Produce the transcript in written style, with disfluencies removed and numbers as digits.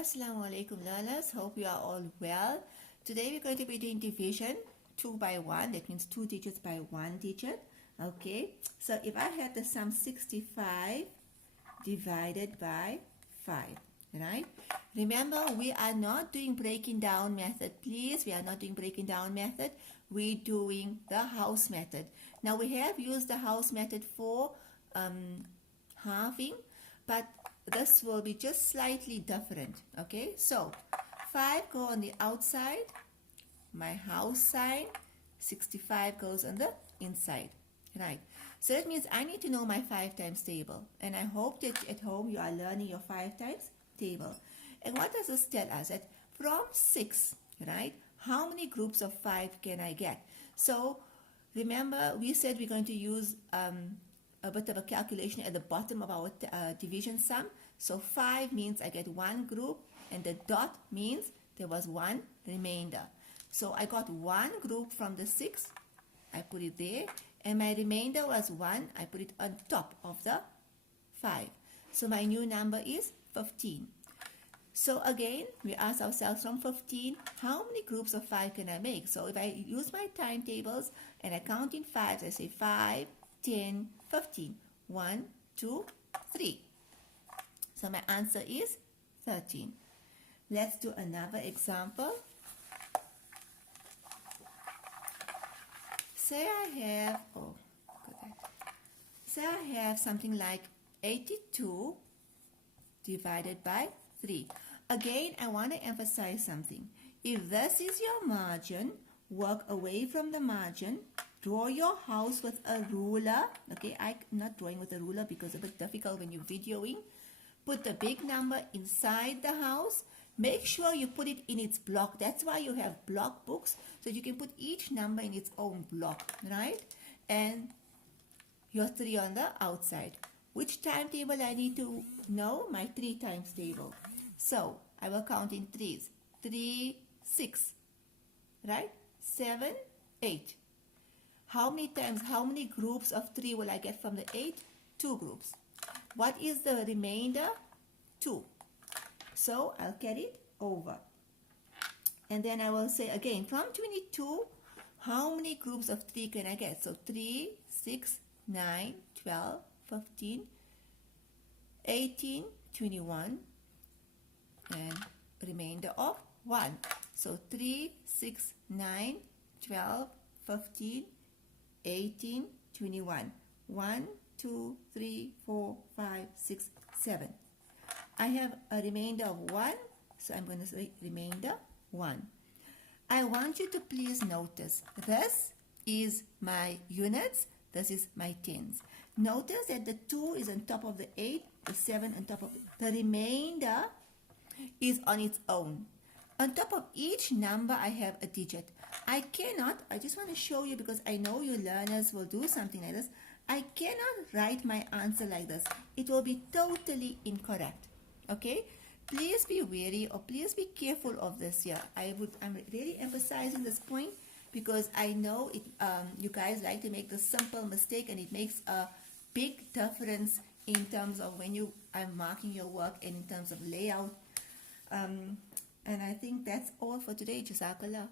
Assalamu alaikum learners, hope you are all well. Today we're going to be doing division 2 by 1, that means 2 digits by 1 digit. Okay, so if I had the sum 65 divided by 5, right? Remember, we are not doing breaking down method, please. We are not doing breaking down method. We're doing the house method. Now we have used the house method for halving, but this will be just slightly different. Okay, so 5 go on the outside, my house sign, 65 goes on the inside, right? So that means I need to know my 5 times table, and I hope that at home you are learning your 5 times table. And what does this tell us? That from 6, right, how many groups of 5 can I get? So remember, we said we're going to use a bit of a calculation at the bottom of our division sum. So 5 means I get 1 group, and the dot means there was 1 remainder. So I got 1 group from the 6, I put it there, and my remainder was 1, I put it on top of the 5. So my new number is 15. So again, we ask ourselves from 15, how many groups of 5 can I make? So if I use my timetables and I count in 5s, I say 5, 10, 15. 1, 2, 3. So my answer is 13. Let's do another example. Say I have something like 82 divided by 3. Again, I want to emphasize something. If this is your margin, work away from the margin. Draw your house with a ruler. Okay, I'm not drawing with a ruler because it's a bit difficult when you're videoing. Put the big number inside the house. Make sure you put it in its block. That's why you have block books, so you can put each number in its own block, right? And your 3 on the outside. Which timetable I need to know? My 3 times table. So I will count in 3s. 3, 6, right? 7, 8. How many groups of 3 will I get from the 8? 2 groups. What is the remainder? 2. So I'll carry it over. And then I will say again, from 22, how many groups of 3 can I get? So 3, 6, 9, 12, 15, 18, 21, and remainder of 1. So 3, 6, 9, 12, 15, 18, 21. 1, 2, 3, 4, 5, 6, 7. I have a remainder of 1, so I'm going to say remainder 1. I want you to please notice this is my units, this is my tens. Notice that the 2 is on top of the 8, the 7 on top of the remainder is on its own. On top of each number I have a digit. I just want to show you because I know you learners will do something like this. I cannot write my answer like this. It will be totally incorrect. Okay? Please be wary, or please be careful of this here. I'm really emphasizing this point because I know it. You guys like to make the simple mistake, and it makes a big difference in terms of when you are marking your work and in terms of layout. And I think that's all for today. Jazakallah.